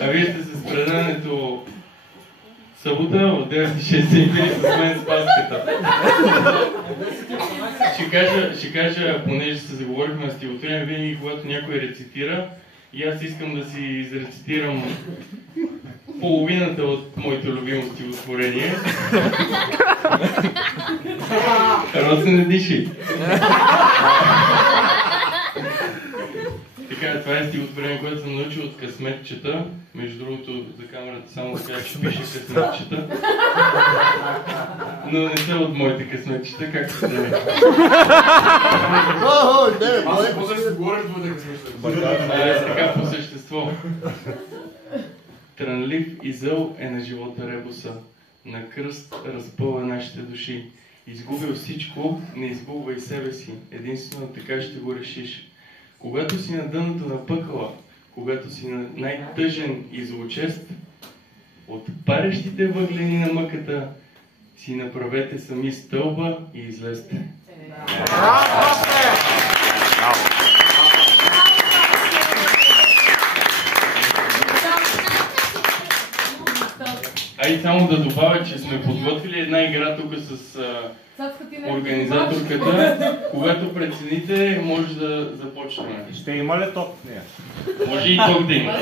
А вие сте с предаването събота от 9:60 с мен Спаската. Ще кажа, понеже се заговорихме на стихотворение, винаги когато някой рецитира, и аз искам да си изрецитирам половината от моето любимо стихотворение. Росе не диши. Така, това е стихотворение, което съм научил от късметчета. Между другото, за камерата само да кажа, че пише късметчета. Но не са от моите късметчета, както се знае. Аз после ще говоря с моите късметчета. Така по същество. Трънлив и зъл е на живота ребуса. На кръст разпъва нашите души. Изгубил всичко, не изгубвай себе си. Единствено така ще го решиш. Когато си на дъното на пъкъла, когато си на най-тъжен и злочест, от парещите въглени на мъката си направете сами стълба и излезте. Ай, само да добавя, че сме подготвили една игра тук с организаторката. Когато прецените, може да започнем. Ще има ли ток в нея? Може и ток да има.